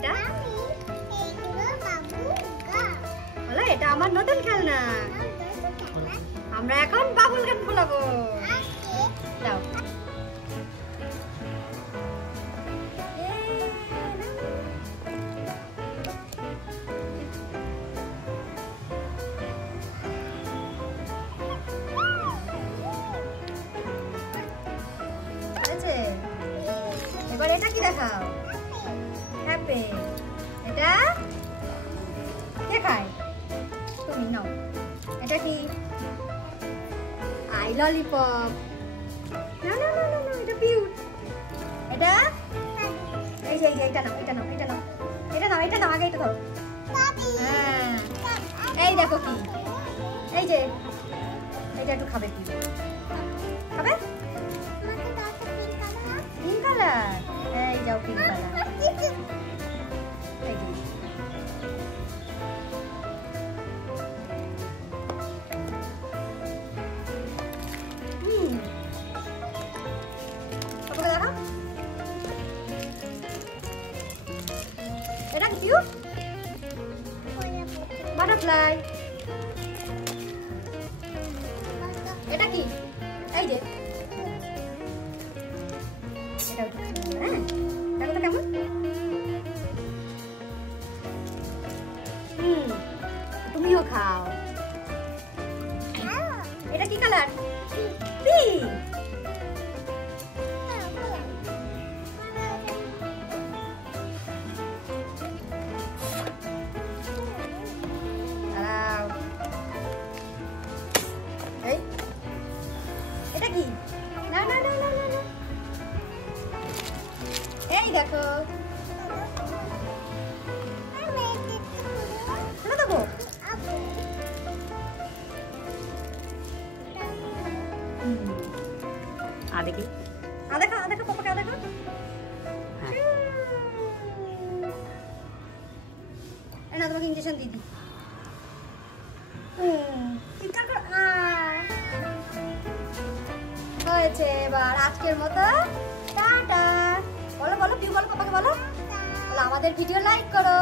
এটা? বলো এটা আমার নতুন খেলনা। আমরা এখন বাবুল গান ফোলাবো। দাও। এবার এটা কি দেখাও? হ্যাপি। এটা কে খায়? তুমি নাও। এটা কি? I lollipop. না না না না, এটা কিউট। এটা এই যে এটা নাও, এটা নাও, এটা নাও, এটা নাও, এটা নাও, আগে এটা ধরো। হ্যাঁ, এই দেখো কি, এই যে এটা একটু খাবে কি? খাবে? Pink colour. এই যাও পিঙ্ক কালার। এই যে এটা কিউট বাটারফ্লাই। এটা কি? এই যে এটা হ্যাঁ, দেখো তো কেমন। তুমিও খাও। এটা কি কালার? পিঙ্ক। এটা কি? না না না না না, এই দেখো দেবো। দেখি দেখো দেখো পাপাকে দেখো। না তোমাকে ইঞ্জেকশন দিদি। হয়েছে। এবার আজকের মতো টাটা। বলো বলো, পিউ বলো পাপাকে, বলো আমাদের ভিডিও লাইক করো।